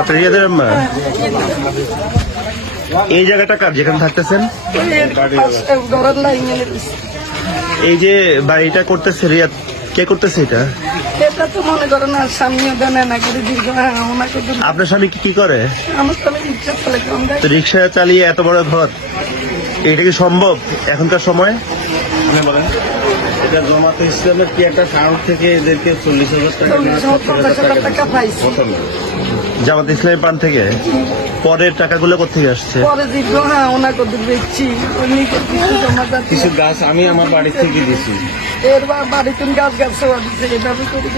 আপনি রিয়াদের আম্মা? এই জায়গাটা কার যেখানে থাকতেছেন? এই যে বাড়িটা করতেছে রিয়াদ, কে করতেছে এটা? এটা তো মনে করেন আর স্বামীও দেন না করে দীর্ঘ ওনাকে। আপনার স্বামী কি করে? আমার স্বামী রিক্সা চালায়। তো রিক্সা চালিয়ে এত বড় ঘর, এটা কি সম্ভব এখনকার সময়? বলেন, এটা জামাতে ইসলামের কি একটা কারণ থেকে এদেরকে 40,000 টাকা প্রথমে জামাত ইসলামের পান থেকে? পরের টাকাগুলো কোথেকে আসছে? পরে দীর্ঘ ওনাকে দেখছি কিছু গাছ আমি আমার বাড়ি থেকে দিয়েছি। এর বাড়িতে গাছ গাছ এভাবে করে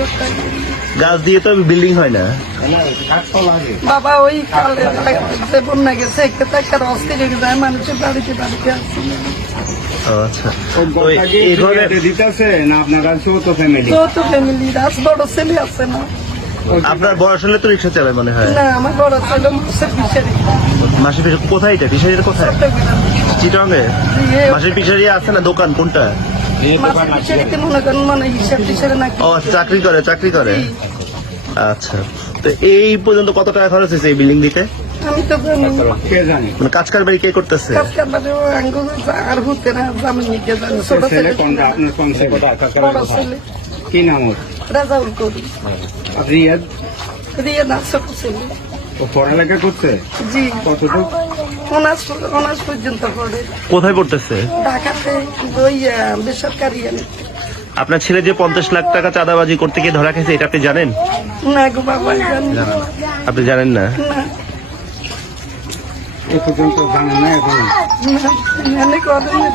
গাছ দিয়ে তো বিল্ডিং হয় না বাবা। ওই কালে বন্যা গেছে একটা অস্থির হয়ে যায় মানুষের বাড়িতে বাড়িতে আসছে। আচ্ছা, দিতেছে না আপনার কাছে তো ফ্যামিলি? যত ফ্যামিলি আজ বড় ছেলে আছে না? আপনার বয়স হলে তো রিক্সা চালায় মনে হয়। না, আমার বড় ছেলে মাসের পিছারি। মাসির পিছারি কোথায়? এটা পিছারির কোথায়? চিটাঙ্গে মাসির পিছারি আছে না? দোকান কোনটা? মাসের পিছারিতে মনে করেন মানে হিসাব টিসাবে নাকি। ও চাকরি করে, চাকরি করে। আচ্ছা, তো এই পর্যন্ত কত টাকা খরচ হয়েছে এই বিল্ডিং দিতে? আমি তো কে জানি, মানে কাজ কারবারি কে করতেছে? কাজ কারবারে আর হতে না জামিন নিতে জানি। ছোট ছেলে কোনটা আপনার? কোন ছেলে? বড় ছেলে কি নাম ওর? রাজাউল করি। রিয়াদ? রিয়া না, ছোট ছেলে। ও পড়ালেখা করছে? জি, কতটুকু? অনার্স পর্যন্ত পড়ে। কোথায় পড়তেছে? ঢাকাতে ওই বেসরকারি। আপনার ছেলে যে 50 লাখ টাকা চাঁদাবাজি করতে গিয়ে ধরা খেয়েছে, এটা আপনি জানেন? না গো বাবা, জানি না। আপনি জানেন না? না, এ পর্যন্ত জানেন না এখন? জানি করেন না।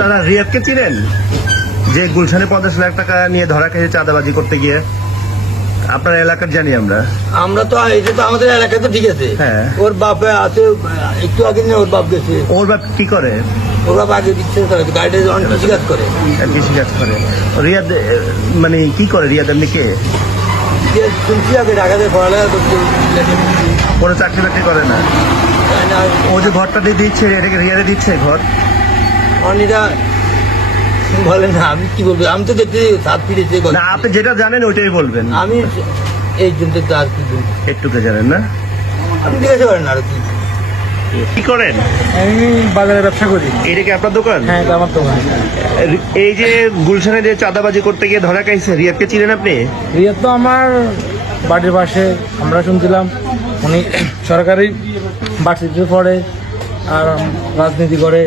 তারা রিয়াদকে চিনেন, যে গুলশানে 50 লাখ টাকা নিয়ে ধরা খেয়েছে চাঁদাবাজি করতে গিয়ে? আপনার এলাকার জানি আমরা। আমরা তো এটা তো আমাদের এলাকায় তো ঠিক আছে। হ্যাঁ। ওর বাপে আছে একটু আগে নিয়ে ওর বাপ গেছে। ওর বাপ কি করে? ওর বাপ আগে দিচ্ছে গাড়িতে অনেক কৃষিকাজ করে। কৃষিকাজ করে। রিয়াদ মানে কি করে? রিয়াদ এমনি কে? শুনছি আগে ঢাকাতে পড়ালেখা করছে। কোনো চাকরি বাকরি করে না? ও যে ঘরটা দিয়ে দিচ্ছে, এটাকে রিয়াদে দিচ্ছে ঘর? অনিরা বলে না, আমি কি বলবো, আমি তো দেখতে সাত ফিরেছে। না, আপনি যেটা জানেন ওইটাই বলবেন। আমি এই জন্য তো আর কি বলবো, একটুকে জানেন না? আপনি জিজ্ঞাসা করেন আর কি। কি করেন? আমি বাজারে ব্যবসা করি। এটা কি আপনার দোকান? হ্যাঁ, এটা আমার দোকান। এই যে গুলশানে যে চাঁদাবাজি করতে গিয়ে ধরা খাইছে, রিয়াদকে চিনেন আপনি? রিয়াদ তো আমার বাড়ির পাশে। আমরা শুনছিলাম উনি সরকারি ভার্সিটিতে পড়ে আর রাজনীতি করে।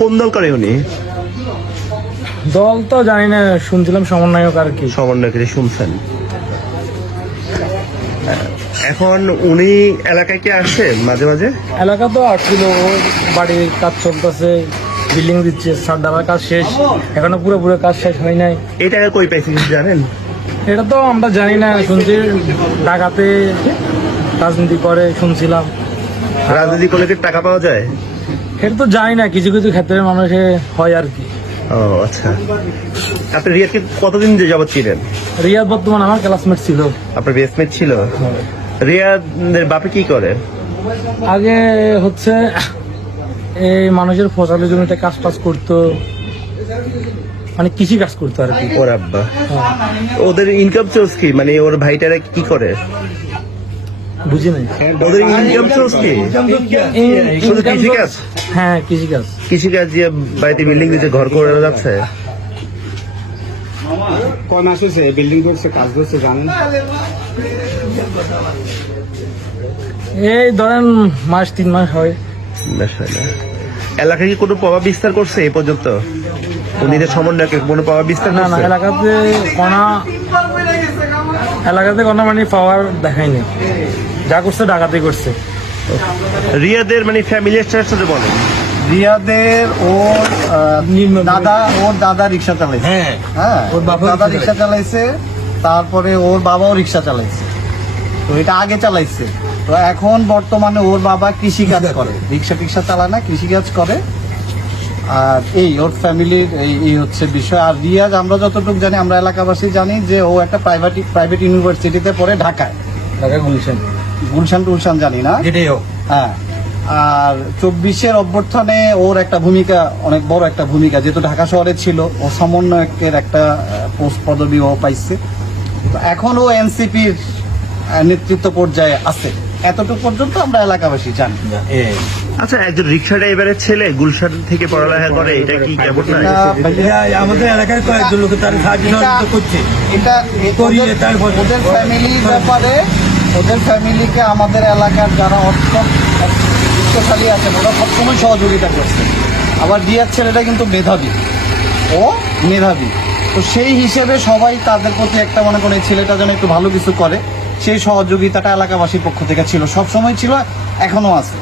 কোন দল করে উনি? দল তো জানি না, শুনছিলাম সমন্বয়ক আর কি। সমন্বয়কারী শুনছেন? এখন উনি এলাকায় কি আসছে মাঝে মাঝে? এলাকা তো আসছিল, ওর বাড়ির কাজ চলতেছে, বিল্ডিং দিচ্ছে, ছাদ ঢালার কাজ শেষ, এখনো পুরো কাজ শেষ হয় নাই। এই টাকা কই পাইছে কিছু জানেন? এটা তো আমরা জানি না, শুনছি ঢাকাতে রাজনীতি করে শুনছিলাম। রাজনীতি করলে কি টাকা পাওয়া যায়? এটা তো জানি না, কিছু কিছু ক্ষেত্রে মানুষে হয় আর কি। ও আচ্ছা, আপনি রিয়াদকে কতদিন যাবত চিনেন? রিয়াদ বর্তমান আমার ক্লাসমেট ছিল। আপনার বেসমেট ছিল? রিয়াদের বাপে কি করে? আগে হচ্ছে এই মানুষের ফসলের জমিতে কাজ টাজ করতো, মানে কৃষি কাজ করতো আর কি। ওর আব্বা? ওদের ইনকাম সোর্স কি? মানে ওর ভাইটারা কি করে? বুঝি নাই ওদের ইনকাম সোর্স কি? শুধু কৃষিকাজ? হ্যাঁ, কৃষিকাজ। কৃষিকাজ দিয়ে বাড়িতে বিল্ডিং দিতে ঘর করে যাচ্ছে? কোন আসছে বিল্ডিং করছে, কাজ করছে জানেন? এই ধরেন মাস 3 মাস হয়। বেশ হয় না। এলাকায় কি কোনো প্রভাব বিস্তার করছে এই পর্যন্ত? উনিদের সমন্বয়কে কোনো প্রভাব বিস্তার না না, করছে? এলাকাতে কোনো মানে পাওয়ার দেখায়নি, যা করছে ঢাকাতে করছে। রিয়াদের মানে ফ্যামিলি স্ট্রাকচারে বলেন। রিয়াদের ওর দাদা রিক্সা চালাইছে। হ্যাঁ, হ্যাঁ, ওর বাবা দাদা রিক্সা চালাইছে, তারপরে ওর বাবাও রিক্সা চালাইছে। তো এটা আগে চালাইছে। তো এখন বর্তমানে ওর বাবা কৃষিকাজ করে, রিক্সা টিক্সা চালায় না, কৃষিকাজ করে। আর ওর ফ্যামিলির এই হচ্ছে বিষয়। আর রিয়াজ আমরা যতটুকু জানি, আমরা এলাকাবাসী জানি যে ও একটা প্রাইভেট ইউনিভার্সিটিতে পড়ে ঢাকায়। ঢাকা গুলশান গুলশান টুলশান জানি না। যেটাই হোক। হ্যাঁ, আর 24-এর অভ্যর্থনে ওর একটা ভূমিকা, অনেক বড় একটা ভূমিকা, যেহেতু ঢাকা শহরে ছিল, ও সমন্বয়কের একটা পোস্ট পদবি ও পাইছে। তো এখন ও এনসিপির নেতৃত্ব পর্যায়ে আছে, এতটুকু পর্যন্ত আমরা এলাকাবাসী জানি। আচ্ছা, একজন রিক্সা ড্রাইভারের ছেলে গুলশান থেকে পড়ালেখা করে, এটা কি কেমন না? আমাদের এলাকার কয়েকজন লোক তার সাহায্য সহযোগিতা করছে। এটা করিয়ে তারপর ওদের ফ্যামিলির ব্যাপারে, ওদের ফ্যামিলিকে আমাদের এলাকার যারা অর্থশালী আছেন ওরা সবসময় সহযোগিতা করছে। আবার দিয়ার ছেলেটা কিন্তু মেধাবী, ও মেধাবী, তো সেই হিসেবে সবাই তাদের প্রতি একটা মনে করে এই ছেলেটা যেন একটু ভালো কিছু করে, সেই সহযোগিতাটা এলাকাবাসীর পক্ষ থেকে ছিল, সব সময় ছিল, এখনো আছে।